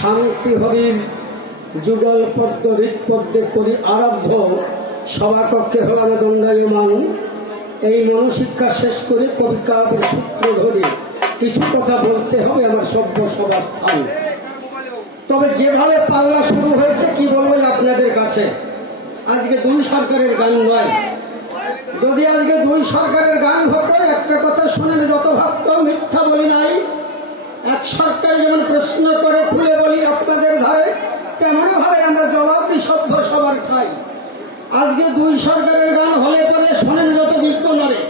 শান্তি হরিণ যুগল পদ্ম হৃৎপদ্মে করি আরাধ্য সভাকক্ষে হলাম দণ্ডায়মান। এই মনশিক্ষা শেষ করে কবি কাব্যের সূত্র ধরে কিছু কথা বলতে হবে আমার সভ্য সভা স্থান তবে যেভাবে পাল্লা শুরু হয়েছে, কি বলব আপনাদের কাছে? আজকে দুই সরকারের গান নয়। যদি আজকে দুই সরকারের গান হতো, একটা কথা শুনেন, যত ভাবত মিথ্যা বলি নাই এক সরকার যেমন প্রশ্ন করে খুলে বলি আপনাদের ঘরে তেমন ভাবে আমরা জবাব সভ্য সবার খাই আজকে দুই সরকারের গান হলে পরে শোনেন যত বিজ্ঞ নরে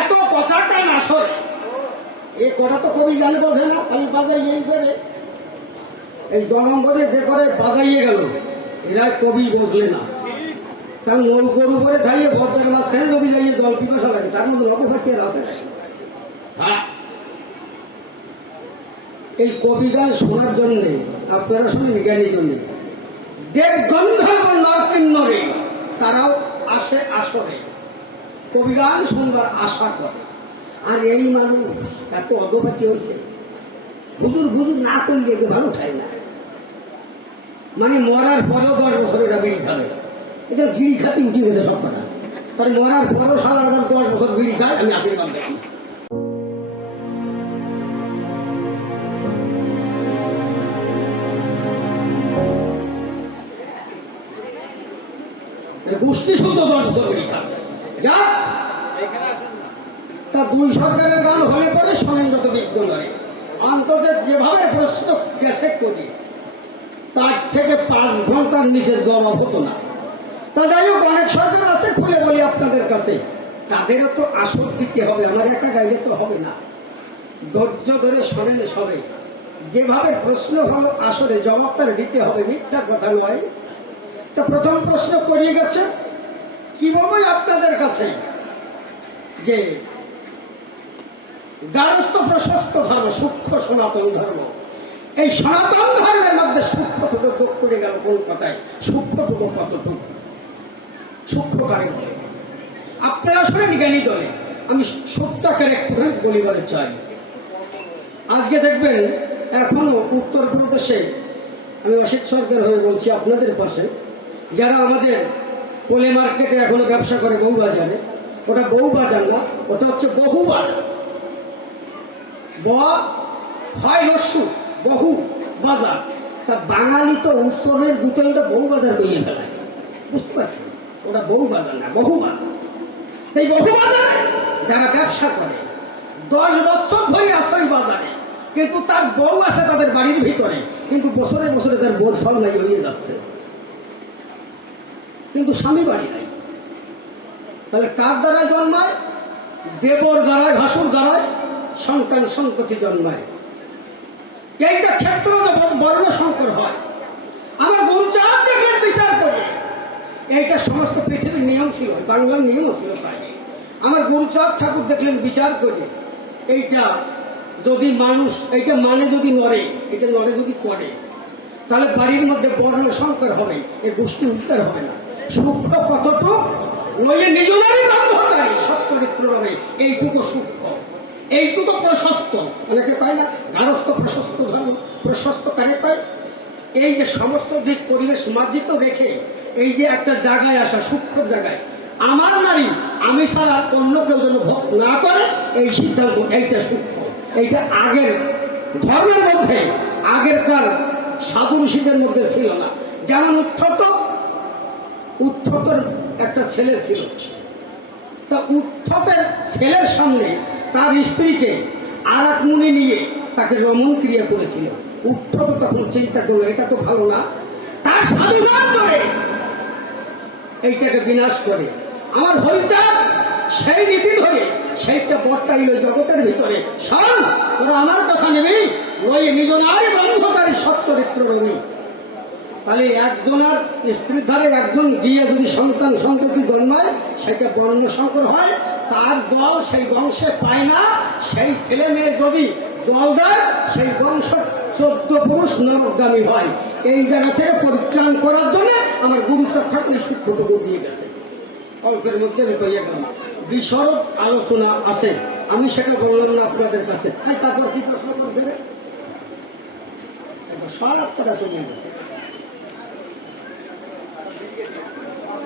এত কথাটা না সরে এ কটা তো কবি গান বোঝে না, খালি বাজাইয়েই করে। এই জনম্বরে যে করে বাজাইয়ে গেল, এরা কবি বুঝলে না। কারণ নৌকোর উপরে খাইয়ে ভদ্রের মাঝখানে যদি যাইয়ে জল পিপাসা লাগে, তার মধ্যে লক্ষ্য থাকতে আছে। হ্যাঁ। এই কবি গান শোনার জন্যে, আপনারা শুনেন জ্ঞানীর জন্যে। দেব গন্ধর্ব নরকিন্নরে তারাও আসে আসরে। কবি গান শুনবার আশা করে। আর এই মানুষ এত অধপাতি হচ্ছে হুজুর হুজুর না করলে ভালো খায় না। মানে মরার পরেও দশ বছর এরা বিড়ি খাবে। এটা বিড়ি খাতে উঠে গেছে সব কথা। তার মরার পরেও সারা দশ বছর বিড়ি খায়, আমি আশীর্বাদ দেখি যেভাবে প্রশ্ন তাদেরও তো আসর দিতে হবে, আমার একটা গাইলে তো হবে না। ধৈর্য ধরে শোনেন সবে যেভাবে প্রশ্ন হলো আসলে জবাব দিতে হবে, মিথ্যা কথা নয়। তো প্রথম প্রশ্ন করিয়ে গেছে কি বলব আপনাদের কাছে যে গারস্থ প্রশস্ত ধর্ম, সূক্ষ্ম সনাতন ধর্ম, এই সনাতন ধর্মের মধ্যে সূক্ষ্মটুকু যোগ করে গেল কলকাতায়। সূক্ষ্মটুকু কতটুকু? সূক্ষ্ম কারে বলে? আপনারা শুনেন জ্ঞানী দলে। আমি সত্যকের একটুখানি বলিবারে চাই। আজকে দেখবেন, এখনও উত্তরপ্রদেশে আমি অসিত সরকার হয়ে বলছি আপনাদের পাশে, যারা আমাদের পোলে মার্কেটে এখনও ব্যবসা করে বহু বাজারে ওটা বহু বাজার না, ওটা হচ্ছে বহু বাজার ব, হয় বহু বাজার। তা বাঙালি তো উৎসবের দুটোটা বহু বাজার বেরিয়ে ফেলায় বুঝতে পারছেন ওটা বহু বাজার না বহু বাজার এই বহু বাজারে যারা ব্যবসা করে, দশ বছর ধরে ওই বাজারে। কিন্তু তার বউ আছে তাদের বাড়ির ভিতরে, কিন্তু বছরে বছরে তার বউর ফল নাই হয়ে যাচ্ছে। কিন্তু স্বামী বাড়ি নাই। তাহলে কার দ্বারায় জন্মায়? দেবর দ্বারায়, ভাসুর দ্বারায় সন্তান সন্ততি জন্মায়। এইটা ক্ষেত্র বর্ণ সংকর হয়। আমার গরু চার দেখেন বিচার করে। এইটা সমস্ত পৃথিবীর নিয়ম ছিল, বাংলার নিয়ম ছিল তাই। আমার গুরুচাঁদ ঠাকুর দেখলেন, বিচার করে। এইটা যদি মানুষ, এইটা মানে যদি নড়ে এটা নড়ে যদি করে, তাহলে বাড়ির মধ্যে বর্ণ সংকর হবে, এ গোষ্ঠী উত্তর হবে না। সূক্ষ্ম ব্রহ্মচারী সচ্চরিত্র রবে এইটুকু সূক্ষ্ম। এইটুকু প্রশস্ত। অনেকে না, গারস্থ প্রশস্ত ধর্ম প্রশস্ত কারে এই যে সমস্ত দিক পরিবেশ মার্জিত রেখে এই যে একটা জায়গায় আসা, সূক্ষ্ম জায়গায়, আমার নারী, আমি ছাড়া অন্য কেউ যেন ভোগ না করে, এই সিদ্ধান্ত, এইটা সূক্ষ্ম। এইটা আগের ধর্মের মধ্যে আগেরকার সাধু ঋষিদের মধ্যে ছিল না। যেমন উত্থত উত্থতের একটা ছেলে ছিল। তা উত্থতের ছেলের সামনে তার স্ত্রীকে আর এক মুনি নিয়ে তাকে রমন ক্রিয়া করেছিল। উত্থত তখন চিন্তা করল, এটা তো ভালো না। তার সাধুগান করে এইটাকে বিনাশ করে। আমার হরিচাঁদ সেই নীতি ধরে, সেইটা বর্তাইল জগতের ভিতরে। শোন, তোরা আমার কথা নেবি? ওই নিজনারই ব্রহ্মচারী সচ্চরিত্র রবি। তাহলে একজনের স্ত্রীর ধারে একজন দিয়ে যদি সন্তান সন্ততি জন্মায়, সেটা বর্ণ সংকর হয়, তার জল সেই বংশে পায় না, সেই ছেলে মেয়ে যদি জল দেয়, সেই বংশ চোদ্দ পুরুষ নরকগামী হয়। এই জায়গা থেকে পরিত্রাণ করার জন্য আমার গুরু ঠাকুর এই সূক্ষ্মটুকু দিয়ে গেছে। অল্পের মধ্যে আমি কইয়া গেলাম। বিশরদ আলোচনা আছে। আমি সেটা বললাম না আপনাদের কাছে। হ্যাঁ তারপর কি প্রশ্ন এটা সব টাকা চলে গেছে আচ্ছা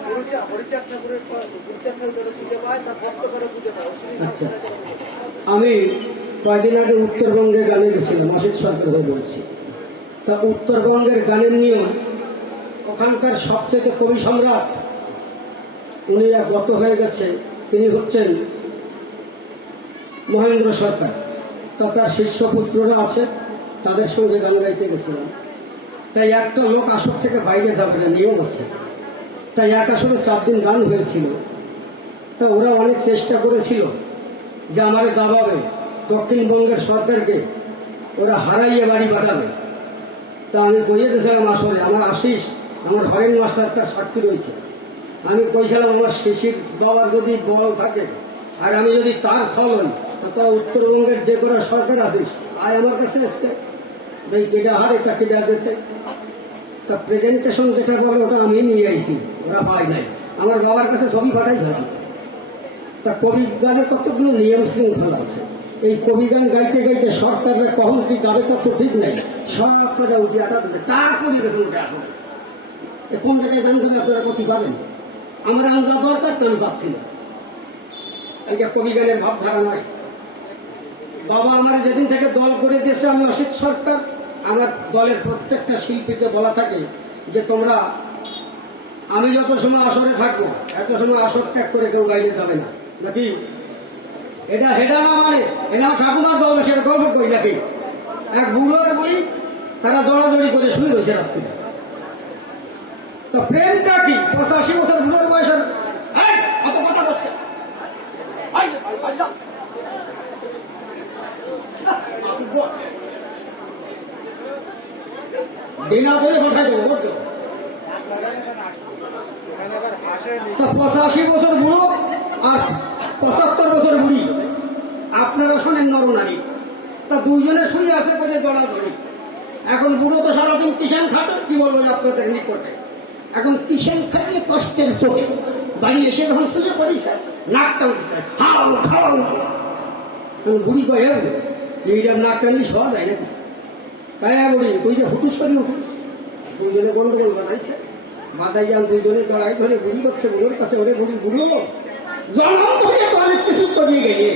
আমি কয়দিন আগে উত্তরবঙ্গে গানে গেছিলাম অসিত সরকার বলছি। তা উত্তরবঙ্গের গানের নিয়ম, ওখানকার সবচেয়ে কবি সম্রাট, উনি গত হয়ে গেছে তিনি হচ্ছেন মহেন্দ্র সরকার। তা তার শিষ্য পুত্ররা আছে তাদের সঙ্গে গান গাইতে গেছিলাম। তাই একটা লোক আসর থেকে বাইরে যাবে না, নিয়ম আছে। তাই এক আসরে চার দিন গান হয়েছিল। তা ওরা অনেক চেষ্টা করেছিল যে আমারে দাবাবে, দক্ষিণবঙ্গের সরকারকে ওরা হারাইয়ে বাড়ি পাঠাবে। তা আমি বুঝে দিয়েছিলাম, আসলে আমার আশিস, আমার হরেন মাস্টার তার সাক্ষী রয়েছে। আমি কইছিলাম, আমার শিশির বাবার যদি বল থাকে, আর আমি যদি তার ফল হই, তো উত্তরবঙ্গের যে কোনো সরকার আসিস আর আমার কাছে আসতে কেটে হারে, তা কেটে যেতে তা প্রেজেন্টেশন যেটা বলে, ওটা আমি নিয়ে আইছি, ওরা পাই নাই। আমার বাবার কাছে ছবি পাঠাইছিলাম তা কবি গানে কতগুলো নিয়ম শৃঙ্খলা আছে? এই কবি গান গাইতে গাইতে সরকারের কখন কি গাবে তত ঠিক নাই। সরকারে উঠে আটা দেবে তারপরে গেছে উঠে আসলে এ কোন জায়গায় গান গান আপনারা করতে পারেন আমরা আলাদা দরকার তো আমি পাচ্ছি না। এইটা কবি গানের ভাবধারা নয় বাবা আমার যেদিন থেকে দল করে দিয়েছে, আমি অসিত সরকার। আমার দলের প্রত্যেকটা শিল্পীকে বলা থাকে যে তোমরা আমি যত সময় আসরে থাকব এত সময় আসর ত্যাগ করে কেউ বাইরে যাবে না। নাকি? এটা হেডা না মানে? এটা ঠাকুমার দল সেটা গল্প করি নাকি? এক বুড়ো আর বুড়ি তারা দৌড়াদৌড়ি করে শুয়ে রয়েছে রাত্রি। তো প্রেমটা কি? পঁচাশি বছর বুড়োর বয়সের এই, ডিনা করে বসাই দেবো পঁচাশি বছর বুড়ো আর পঁচাত্তর বছর বুড়ি। আপনারা শোনেন নরনারী তা দুইজনে শুয়ে আছে কোথায় জড়া ধরি। এখন বুড়ো তো সারাদিন কিষান খাটো, কি বলব আপনাদের নিকটে এখন কিষান খাটিয়ে কষ্টের চোখে বাড়ি এসে যখন শুয়ে পড়িছে নাক টানতেছে হাও খাও বুড়ি কয়ে এইরকম নাক টানলে সহজ হয় নাকি? বুড়ি তুই যে হুটুস করে উঠিস দুইজনে গন্ডগোল বানাইছে মাথায় যান দুইজনে জড়াই ধরে বুড়ি করছে বুড়োর কাছে ওরে বুড়ি বুড়ো জন্ম ধরে তো অনেক কিছু করিয়ে গেলে।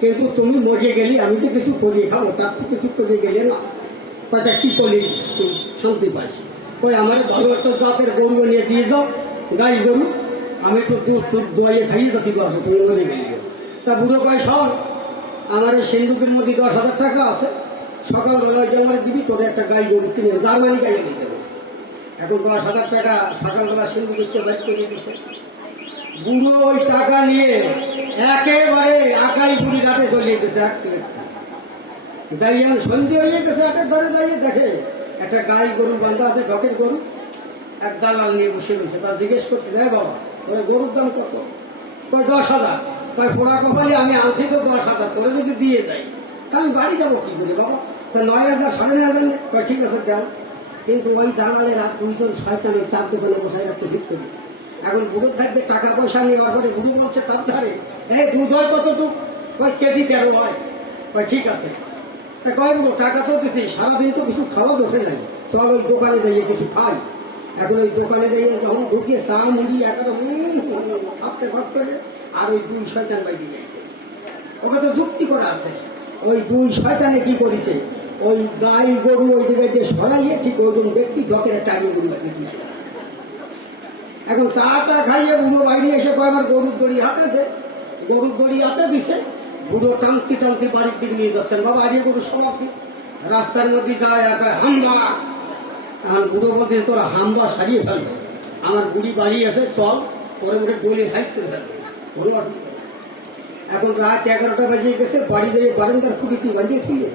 কিন্তু তুমি মরে গেলি আমি যে কিছু করি খাও তার তো কিছু করে গেলে না। কয়টা কি তুই শান্তি পাইস। ওই আমার ভালো একটা জাতের গরু নিয়ে দিয়ে যাও, গাই গরু। আমি তো দুধ দুধ দোয়াইয়ে খাইয়ে যাতে পারব তুমি মরে গেলি। তা বুড়ো কয় সর আমার এই সিন্ধুকের মধ্যে দশ হাজার টাকা আছে। সকালবেলায় যে আমার দিবি তোর একটা গাই গরু কিনে জার্মানি গাইয়ে দিতে হবে এখন দশ হাজার টাকা সকালবেলা সিন্ধু করতে বাইক করে দিচ্ছে বুড়ো ওই টাকা নিয়ে একেবারে আকাই বুড়ি ঘাটে চলে গেছে যাইয়ান সন্ধে হয়ে গেছে একটা ঘরে যাইয়ে দেখে একটা গাই গরু বান্ধা আছে, ঢকের গরু। এক দালাল নিয়ে বসে রয়েছে, তার জিজ্ঞেস করতে যায় বাবা ওই গরুর দাম কত? কয়, দশ হাজার। তাই পোড়া কপালি আমি আনছি তো দশ হাজার করে যদি দিয়ে যাই। তা আমি বাড়ি যাব কি করে, বাবা? তা নয় হাজার, সাড়ে নয় হাজার নেই? ঠিক আছে দাও কিন্তু ওই দালালেরা দুইজন শয়তানে চার দোকানে বসায় রাখছে ভিক্তরি এখন বুড়োর থাকবে টাকা পয়সা নিয়ে ঘরে বুড়ো বলছে তার ধারে। এই দুধ হয় কতটুক কয়, কেজি তেরো হয়। কয়, ঠিক আছে। তা কয়, বুড়ো, টাকা তো দিছি, সারাদিন তো কিছু খাওয়া দোষে নাই। চল ওই দোকানে যাইয়ে কিছু খাই। এখন ওই দোকানে যাইয়ে যখন ঢুকিয়ে চা মুড়ি একটা ভাবতে ভাবতে আর ওই দুই শয়তান বাইরে যাইছে ওকে তো যুক্তি করে আছে। ওই দুই শয়তানে কি করেছে? ওই গাই গরু ওই জায়গায় যে সরাইয়ে ঠিক ওই ব্যক্তি ঢকের আগে গরু দিয়েছে। এখন চাটা খাইয়ে বুড়ো বাইরে এসে কয়, আমার গরুর দড়ি হাতে দে। গরুর দড়ি হাতে দিছে। বুড়ো টানতে টানতে বাড়ির দিকে নিয়ে যাচ্ছেন। বাবা আরিয়ে গরু সমাপ্তি রাস্তার মধ্যে যায় আর হাম্বা। এখন বুড়ো বলতে তোরা হাম্বা সারিয়ে ফেলবে আমার বুড়ি বাড়ি আছে, চল। পরে মোটে দলিয়ে সাইজ করে ফেলবে গরু আসবে। এখন রাত এগারোটা বাজে গেছে, বাড়ি যেয়ে বারান্দার খুঁটিতে বাঁধিয়েছিলে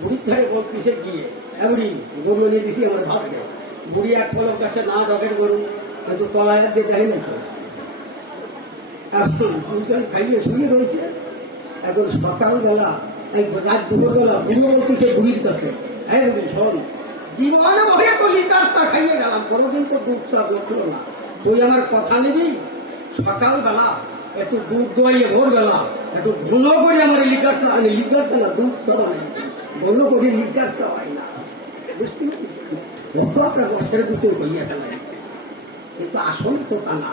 বুড়ির ধারে পিসে গিয়ে এমনি গরু এনে দিছি আমার দেয় বুড়ি এক পলক কাছে না ডগের গরু, কিন্তু তলায় দিয়ে দেয় না এখন দুজন খাইয়ে শুয়ে রয়েছে। এখন সকালবেলা রাত দুপুরবেলা বুড়ো বলতেছে বুড়ির কাছে। হ্যাঁ শোন, জীবনে লিটার চা খাইয়ে গেলাম, কোনোদিন তো দুধ চা না। তুই আমার কথা নিবি? সকালবেলা একটু দুধ দোয়াইয়ে ভোরবেলা, একটু ঘন করে আমার লিকার আমি লিকার না, দুধ চা বানাই। ঘন করে লিকার হয় না। বুঝতে পেরেছি অত একটা বছরের ভিতরে হইয়া গেল কিন্তু আসল তা না।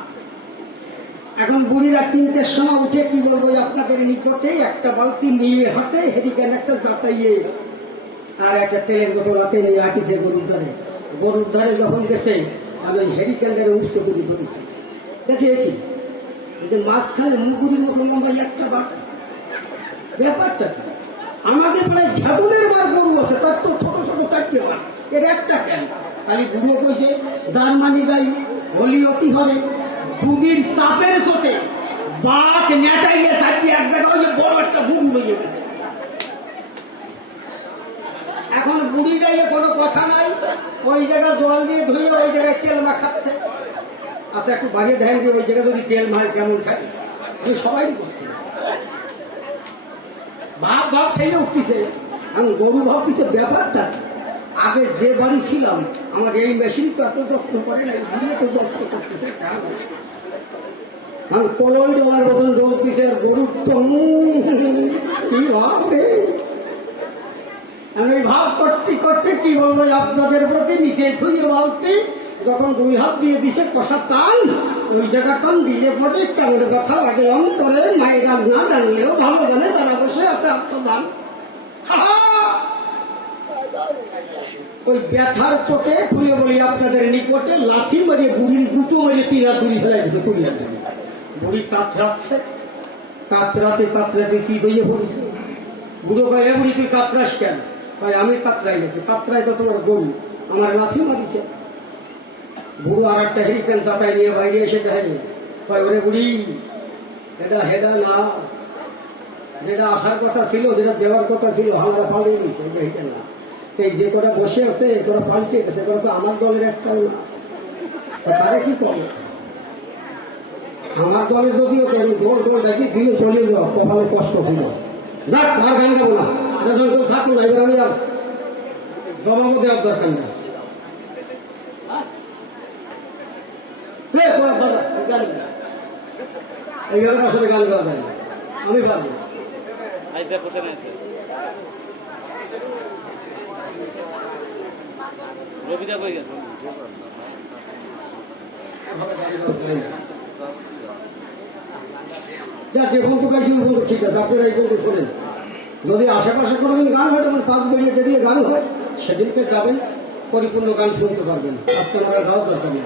এখন বুড়িরা তিনটের সময় উঠে কি বলব আপনাদের নিকটে একটা বালতি নিয়ে হাতে হেরিকেন একটা যাতাইয়ে আর একটা তেলের বোতল হাতে নিয়ে রাখিছে গরুর ধারে গরুর ধারে যখন গেছে, আমি ওই হেরিকেনটারে উৎস করে ধরেছি। দেখি কি? যে মাঝখানে মুগুরির মতো মনে একটা ব্যাপারটা কি? আমাদের প্রায় ঘাগুনের বার গরু আছে, তার তো ছোট ছোট চারটে বার এর একটা কেন? খালি বুড়ো কইছে জার্মানি গাই, হলে দুদির চাপের চোটে বাঘ নেটাইয়ে চারটি এক জায়গা ওই বড় একটা ঘুম হয়ে গেছে এখন বুড়ি গাইয়ে কোনো কথা নাই, ওই জায়গায় জল দিয়ে ধুয়ে ওই জায়গায় তেল মাখাচ্ছে। আচ্ছা একটু বানিয়ে দেখেন যে ওই জায়গায় যদি তেল মারে কেমন থাকে। সবাই করছি বাপ বাপ খেয়ে উঠতেছে। আমি গরু ভাবতেছে ব্যাপারটা। আগে যে বাড়ি ছিলাম, আমার এই মেশিন তো এত যত্ন করে না এই বুড়িয়ে তো যত্ন করতেছে আমি কলই ডলার মতন আর গরুর তো কি ভাবে আমি ভাব করতে করতে কি বলব, আপনাদের প্রতি নিচে থুয়ে বলতে যখন দুই হাত দিয়ে দিছে কষা টান ওই জায়গা টান দিলে পরে কেমন কথা লাগে, অন্তরে মায়েরা না জানলেও ভালো জানে তারা বসে আছে আত্মদান। ওই ব্যথার চোটে খুলে বলি আপনাদের নিকটে লাঠি মারিয়ে বুড়ির দুটো মারিয়ে তিন হাত বুড়ি ফেলে গেছে কুড়ি হাত বুড়ি কাতরাচ্ছে, কাতরাতে কাতরাতে কি হয়ে পড়েছে। বুড়ো ভাই বুড়ি, তুই কাতরাস কেন? ভাই আমি কাতরাই নাকি, কাতরাই তো তোমার গরু আমার লাথি মারিছে। বুড়ো আর একটা হেরিকেন চাটাই নিয়ে বাইরে এসে দেখে তাই ওরে বুড়ি এটা হেডা না, যেটা আসার কথা ছিল, যেটা দেওয়ার কথা ছিল আমরা পালিয়ে গেছে এটা না। এই যে কটা বসে আছে কটা পাল্টে গেছে কটা তো আমার দলের একটাও না। কি করবে আমার দলে যদিও কেন গোল গোল ডাকি দিয়ে চলে যাও, কপালে কষ্ট ছিল। দেখ আর গান গাবো না। কেউ না, এবার আমি আর জবাবও দেওয়ার দরকার নেই লে, তোরা বাজা, গান গা। এইভাবে আসলে গান গাওয়া যায় আমি পারব। না। আইসা বসে আছে রবিদা কই গেছে? যা যে বন্ধু গাইছি ওই বন্ধু ঠিক আছে আপনারা এই বন্ধু শোনেন। যদি আশেপাশে কোনোদিন গান হয় তখন পাঁচ বেরিয়ে দিয়ে গান হয় সেদিনকে যাবেন পরিপূর্ণ গান শুনতে পারবেন। আজকে আমার গাও দরকার নেই।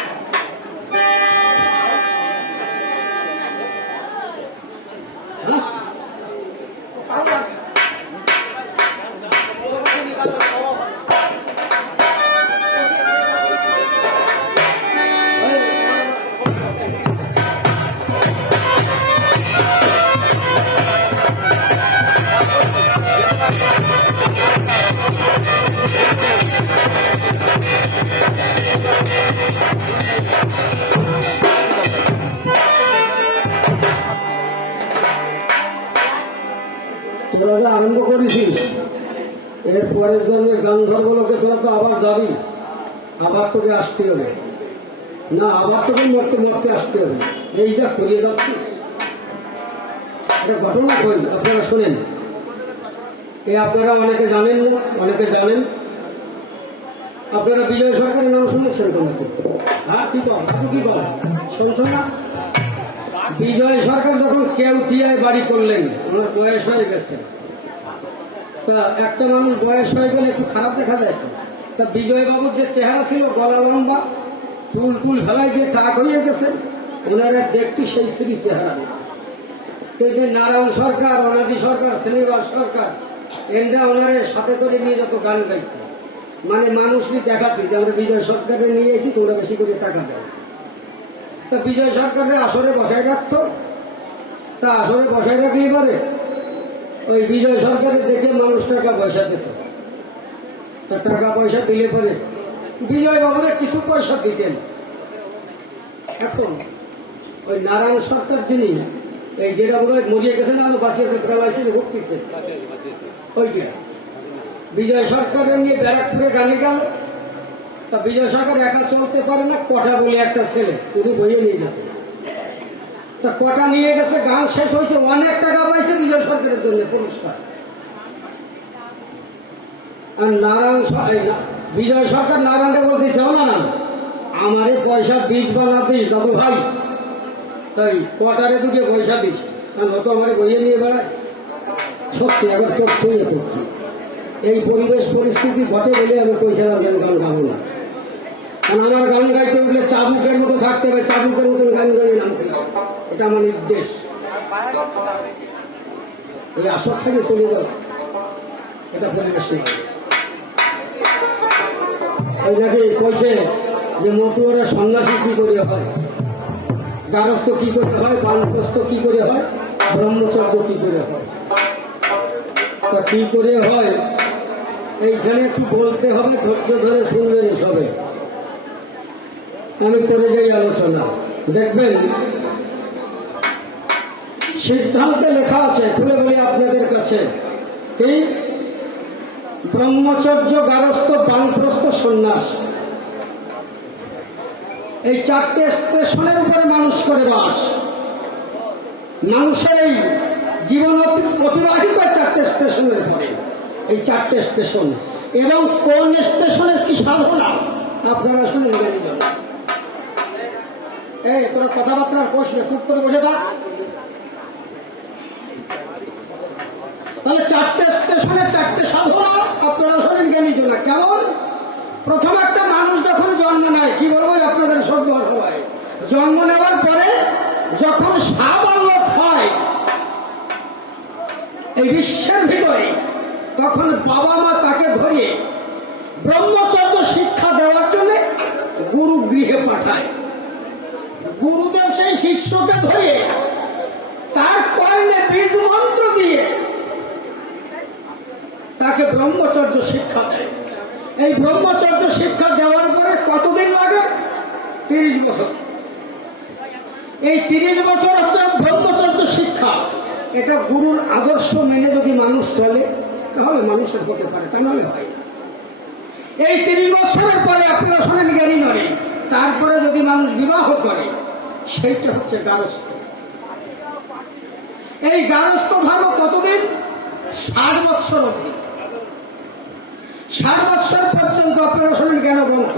পরের জন্মে গান ধর্মলোকে তোরা তো আবার যাবি। আবার তোকে আসতে হবে। না, আবার তোকে মরতে মরতে আসতে হবে। এইটা করিয়ে যাচ্ছিস। একটা ঘটনা করি, আপনারা শোনেন। এ আপনারা অনেকে জানেন না, অনেকে জানেন। আপনারা বিজয় সরকারের নাম শুনেছেন নাকি হ্যাঁ কি বল কি বল? শুনছো না? বিজয় সরকার যখন কেউ কেউটিয়ায় বাড়ি করলেন, ওনার বয়স হয়ে গেছে। একটা মানুষ বয়স হয়ে গেলে একটু খারাপ দেখা যায় তো। তা বিজয় বাবুর যে চেহারা ছিল, গলা লম্বা, চুল টুল ফেলাই দিয়ে টাক হয়ে গেছে, ওনারা দেখতে সেই স্ত্রী চেহারা। কিন্তু নারায়ণ সরকার, অনাদি সরকার, শ্রীনিবাস সরকার, এনরা ওনারে সাথে করে নিয়ে যেত গান গাইতে মানে মানুষই দেখাতে, যে আমরা বিজয় সরকারে নিয়ে এসেছি, তোমরা বেশি করে টাকা দেয় তা বিজয় সরকারের আসরে বসায় রাখতো তা আসরে বসায় রাখলে পারে ওই বিজয় সরকারের দেখে মানুষ টাকা পয়সা দিত। তা টাকা পয়সা দিলে পরে বিজয় বাবুরা কিছু পয়সা দিতেন। এখন ওই নারায়ণ সরকার যিনি, এই যেটা বলে মরিয়ে গেছেন আরও বাঁচিয়েছে প্রালাইসে ভর্তিছে ওই বিজয় সরকারের নিয়ে ব্যারাকপুরে গানে গেল। তা বিজয় সরকার একা চলতে পারে না, কটা বলে একটা ছেলে তিনি বইয়ে নিয়ে যাবে। তা কটা নিয়ে গেছে, গান শেষ হয়েছে, অনেক টাকা পাইছে জন্য পুরস্কার। আর নারায়ণ বিজয় সরকার নারায়ণকে বলতেছে "ও নারায়ণ আমারে পয়সা দিস বা না দিস দাদু ভাই। তাই কোয়ার্টারে দুটো পয়সা দিস কারণ ও তো আমার বইয়ে নিয়ে বেড়ায়। সত্যি, এখন চোখ ছুঁয়ে করছি এই পরিবেশ পরিস্থিতি ঘটে বলে আমি পয়সা গান গান গাবো না। কারণ আমার গান গাইতে উঠলে চাবুকের মতো থাকতে হবে, চাবুকের মতো গান নাম এটা আমার নির্দেশ। এই আসর থেকে চলে গেল এটা পরিবেশ নয় ওই নাকি কইছে যে মতুয়ারা সন্ন্যাসী কি করে হয়? গারস্থ কি করে হয়? বানপ্রস্থ কি করে হয়? ব্রহ্মচর্য কি করে হয়? তা কি করে হয়? এইখানে একটু বলতে হবে, ধৈর্য ধরে শুনবেন সবে আমি করে যাই আলোচনা। দেখবেন সিদ্ধান্তে লেখা আছে, খুলে বলি আপনাদের কাছে। এই ব্রহ্মচর্য গারস্থ বানপ্রস্থ সন্ন্যাস। এই চারটে স্টেশনের উপরে মানুষ করে বাস। মানুষের এই জীবন অতি- অতিবাহিত চারটে স্টেশনের উপরে। এই চারটে স্টেশন। এবং কোন স্টেশনের কি সাধনা? আপনারা শুনে নেবেন। এই, তোর কথাবার্তা প্রশ্ন করে বসে থাক। তাহলে চারটে স্টেশনে চারটে সাধনা, আপনারা শোনেন জ্ঞানী জনা কেমন? প্রথম একটা মানুষ যখন জন্ম নেয়, কি বলব আপনাদের সব হয়। জন্ম নেওয়ার পরে যখন সাবালক হয়, এই বিশ্বের ভিতরে, তখন বাবা মা তাকে ধরিয়ে ব্রহ্মচর্য শিক্ষা দেওয়ার জন্য গুরু গৃহে পাঠায়। গুরুদেব সেই শিষ্যকে ধরিয়ে তার কর্ণে বীজ মন্ত্র দিয়ে তাকে ব্রহ্মচর্য শিক্ষা দেয়। এই ব্রহ্মচর্য শিক্ষা দেওয়ার পরে কতদিন লাগে? তিরিশ বছর। এই তিরিশ বছর হচ্ছে ব্রহ্মচর্য শিক্ষা। এটা গুরুর আদর্শ মেনে যদি মানুষ চলে, তাহলে মানুষের হতে পারে, তা নাহলে হয় এই তিরিশ বছরের পরে আপনারা শোনেন জ্ঞানী নয় তারপরে যদি মানুষ বিবাহ করে, সেইটা হচ্ছে গারস্থ। এই গারস্থ ধর্ম কতদিন? ষাট বৎসর অবধি। বৎসর পর্যন্ত আপনারা জ্ঞান গ্রন্থ?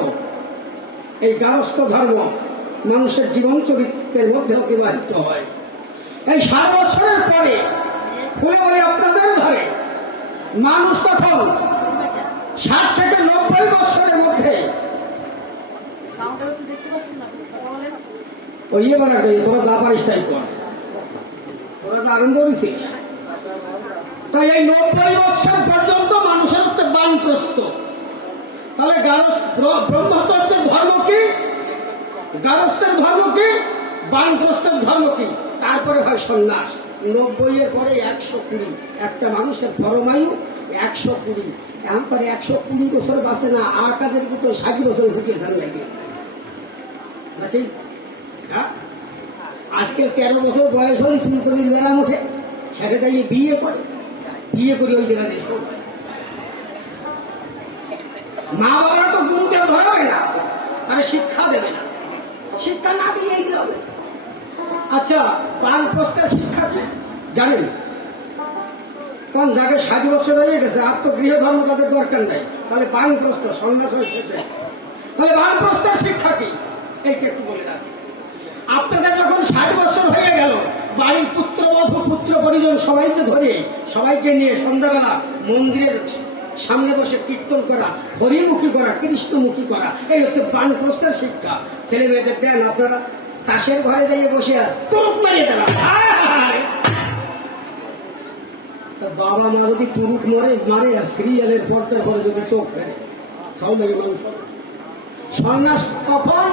এই গারস্থ ধর্ম মানুষের জীবন চরিত্রের মধ্যে অতিবাহিত হয়। এই ষাট বৎসরের পরে ফুলে বলে আপনাদের ঘরে মানুষ তখন ষাট থেকে নব্বই বৎসরের মধ্যে ওই ইয়ে করা যায় তোরা দা পারিস তাই কর। তোরা তাই এই নব্বই বৎসর পর্যন্ত মানুষের হচ্ছে বানপ্রস্ত। তাহলে গারস ব্রহ্মচর্যের ধর্ম কি? গারস্থের ধর্ম কি? বানপ্রস্থের ধর্ম কি? তারপরে হয় সন্ন্যাস। নব্বই এর পরে একশো কুড়ি। একটা মানুষের পরমায়ু একশো কুড়ি। এখন পরে একশো কুড়ি বছর বাঁচে না আকাদের মতো ষাট বছর ঢুকে ধান লাগে আজকে তেরো বছর বয়স হলে ফুলকলির মেলা ওঠে সেখানে বিয়ে করে। বিয়ে করে ওই জায়গায় শোন মা বাবারা তো গুরুদেব ধরাবে না। তাহলে শিক্ষা দেবে না। শিক্ষা না দিলে এই হবে। আচ্ছা প্রাণ প্রস্তার শিক্ষা? জানেন? কোন যাকে ষাট বছর হয়ে গেছে, আর তো গৃহ ধর্ম তাদের দরকার নাই। তাহলে পান প্রস্ত সন্ন্যাস শেষে তাহলে বান প্রস্তার শিক্ষা কি? এইটা একটু বলে রাখি। আপনাদের যখন ষাট বছর হয়ে গেল, বাড়ির পুত্র বধূ পুত্র, পরিজন সবাইকে ধরে সবাইকে নিয়ে সন্ধ্যাবেলা মন্দিরের সামনে বসে কীর্তন করা, হরিমুখী করা, কৃষ্ণমুখী করা, এই হচ্ছে বানপ্রস্তের শিক্ষা। ছেলে মেয়েদের দেন আপনারা, তাসের ঘরে যাইয়ে বসে তুরুপ মারিয়ে দেন বাবা মা যদি তুরুপ মরে, মারে আর সিরিয়ালের পর্দার পরে যদি চোখ ফেলে সব মেয়ে মানুষ সন্ন্যাস কখন?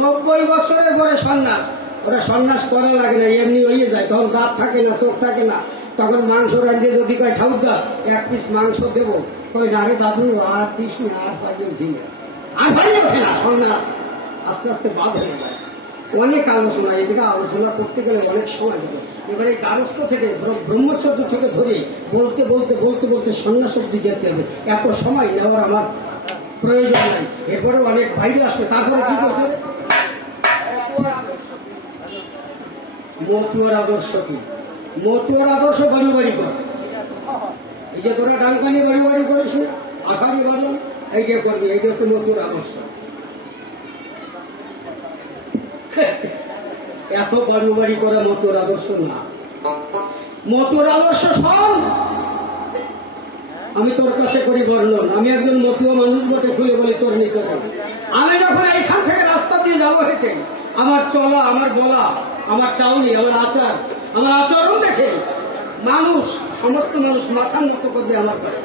নব্বই বছরের পরে সন্ন্যাস। ওরা সন্ন্যাস করা লাগে না, এমনি হয়ে যায়, তখন দাঁত থাকে না, চোখ থাকে না। তখন মাংস রাঁধে যদি কয় ঠাউদা এক পিস মাংস দেবো। কই না রে দাদু আর পিস না আর পাইলে উঠি না আর ভারী ওঠে না সন্ন্যাস আস্তে আস্তে বাদ হয়ে যায়। অনেক আলোচনা এদিকে আলোচনা করতে গেলে অনেক সময় লাগে। এবারে গারস্থ থেকে ব্রহ্মচর্য থেকে ধরে বলতে বলতে বলতে বলতে সন্ন্যাস অব্দি যেতে হবে। এত সময় নেওয়ার আমার প্রয়োজন নাই। এরপরে অনেক বাইরে আসবে, তারপরে কি করতে মতুয়ার আদর্শ কি? মতুয়ার আদর্শ বাড়ি বাড়ি কর। এই যে তোরা ডানকানি বাড়ি বাড়ি করেছে আষাঢ়ি বাদন এই যে করবি, এই যে হচ্ছে নতুন আদর্শ। এত বাড়ি বাড়ি করা মতুর আদর্শ না। মতুর আদর্শ শোন। আমি তোর কাছে করি বর্ণন, আমি একজন মতুয়া মানুষ বটে, খুলে বলি তোর নিকট আমি যখন এইখান থেকে রাস্তা দিয়ে যাব হেঁটে, আমার চলা, আমার বলা, আমার চাউনি, আমার আচার আমার আচরণ দেখে মানুষ, সমস্ত মানুষ মাথার মতো করবে আমার কাছে।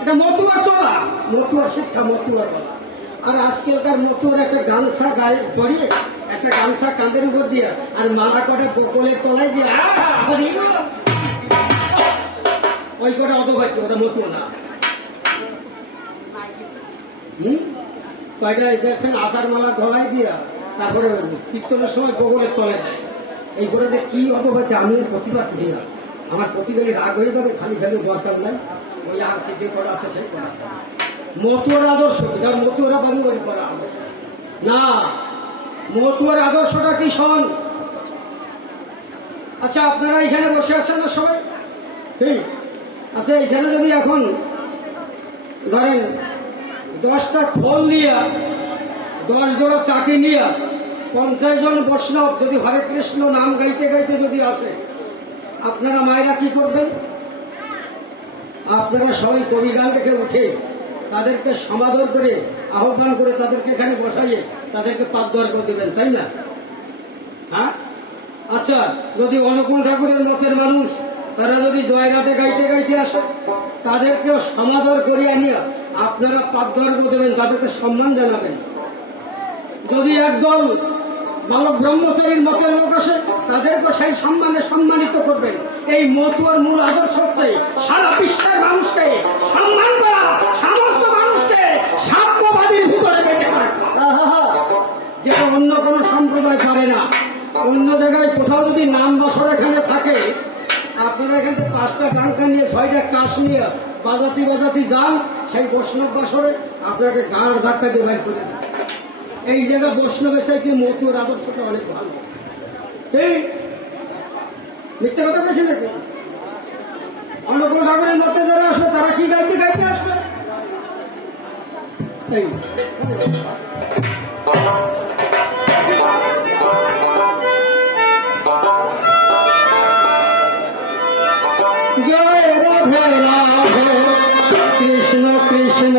এটা মতুয়া চলা, মতুয়া শিক্ষা, মতুয়া চলা আর আজকালকার মতুয়ার একটা গামছা গায়ে জড়িয়ে একটা গামছা কাঁধের উপর দিয়ে, আর মালা কটা বকলের তলায় দিয়ে। ওই কটা অতবাক্য ওটা মতুয়া না। হুম? কয়টা? দেখেন আষাঢ় মালা গলায় দিয়া, তারপরে কীর্তনের সময় বগলের তলে দেয়। এই করে যে কি অতবাক্য আমি প্রতিবাদ করি না। আমার প্রতিবাদী রাগ হয়ে যাবে, খালি ফেলে দরকার নাই। ওই আর কি যে করা আছে সেই করা। মতুয়ার আদর্শ এটা মতুয়ারা বাঙালি করা আদর্শ। না, মতুয়ার আদর্শটা কি শোন আচ্ছা আপনারা এখানে বসে আছেন না সবাই? ঠিক। আচ্ছা এখানে যদি এখন ধরেন দশটা খোল নিয়ে, দশ জোড়া চাকি নিয়ে পঞ্চাশ জন বৈষ্ণব যদি হরে কৃষ্ণ নাম গাইতে গাইতে যদি আসে, আপনারা মায়েরা কি করবেন? আপনারা সবাই কবিগান থেকে উঠে তাদেরকে সমাদর করে, আহ্বান করে তাদেরকে এখানে বসাইয়ে তাদেরকে পাদ্দার করে দেবেন, তাই না? হ্যাঁ? আচ্ছা যদি অনুকূল ঠাকুরের মতের মানুষ, তারা যদি জয়রাতে গাইতে গাইতে আসে, তাদেরকেও সমাদর করিয়া আনিয়া আপনারা পাদ্দার্ঘ দেবেন, তাদেরকে সম্মান জানাবেন। যদি একদল বালক ব্রহ্মচারীর মতের লোক আসে তাদেরকে সেই সম্মানে সম্মানিত করবেন। এই মতুয়ার মূল আদর্শ হচ্ছে সারা বিশ্বের মানুষকে সম্মান করা, সমস্ত মানুষকে সাম্যবাদীর ভিতরে বেঁধে। যেটা অন্য কোনো সম্প্রদায় পারে না। অন্য জায়গায় কোথাও যদি নাম বছর এখানে থাকে, আপনারা এখান পাঁচটা ডাঙ্কা নিয়ে ছয়টা কাশ নিয়ে বাজাতি বাজাতি যান সেই বৈষ্ণব বাসরে আপনাকে গাঁড় ধাক্কা দিয়ে করে এই জায়গা বৈষ্ণবের থেকে মতুর আদর্শটা অনেক ভালো। ঠিক মিথ্যে কথা বেশি নাকি? অন্নপূর্ণ ঠাকুরের মতে যারা আসবে, তারা কি গাইতে গাইতে আসবে? এই। জয় রাধে রাধে, কৃষ্ণ কৃষ্ণ।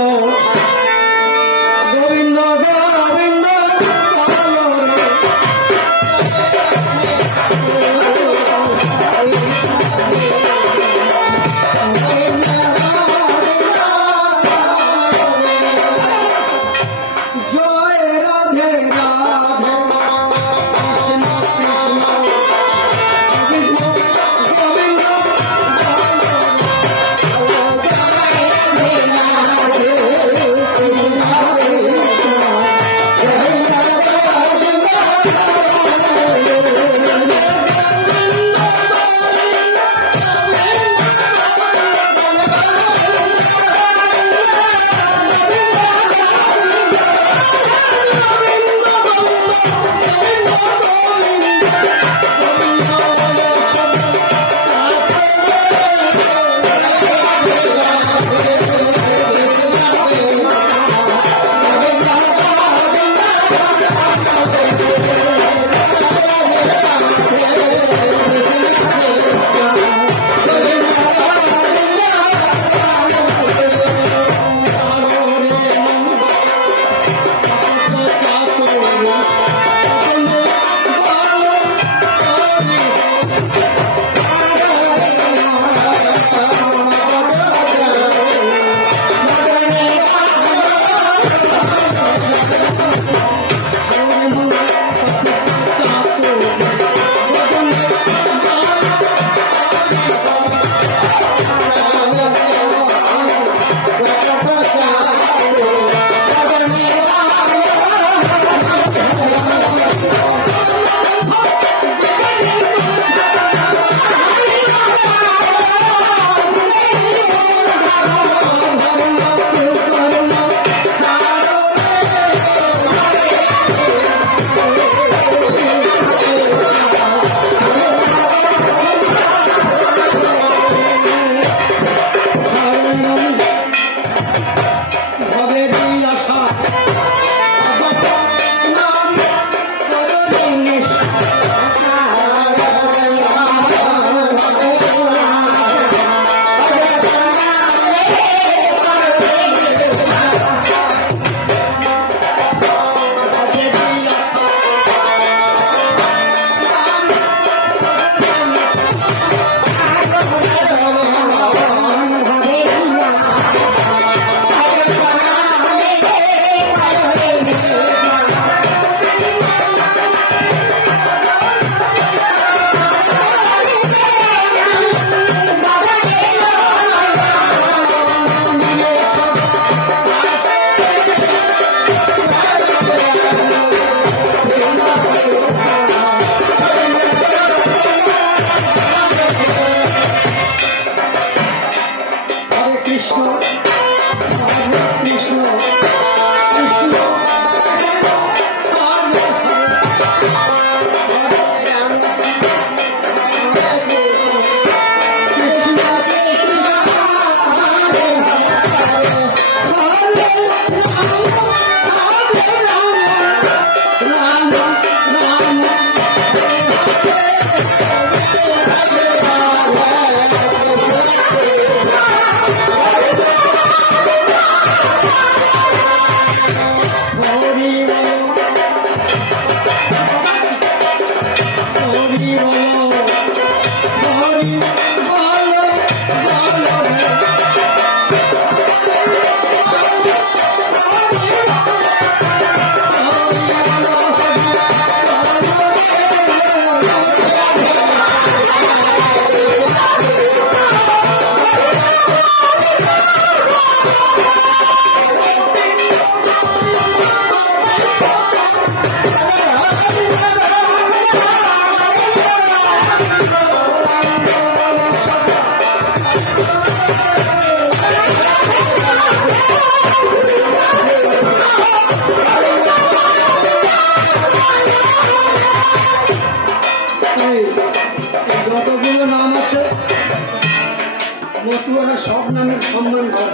নামের সম্মান করে।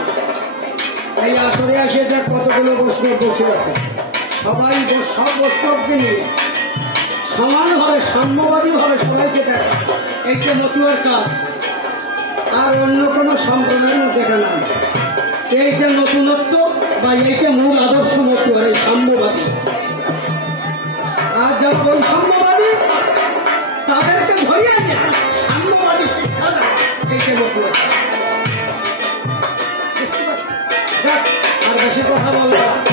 এই আসরে আসে দেখ কতগুলো বৈষ্ণব বসে আছে। সবাই সব বৈষ্ণবকে নিয়ে। সমানভাবে, সাম্যবাদীভাবে সবাইকে দেখ। এইটা মতুয়ার কাজ। আর অন্য কোনো সম্প্রদায়ের মধ্যে এটা এইটা নতুনত্ব বা এইটা মূল আদর্শ মতুয়ার, এই সাম্যবাদী। আর যা বৈষম্যবাদী তাদেরকে ধরিয়ে সাম্যবাদী শিক্ষা না বুঝতে পারছ?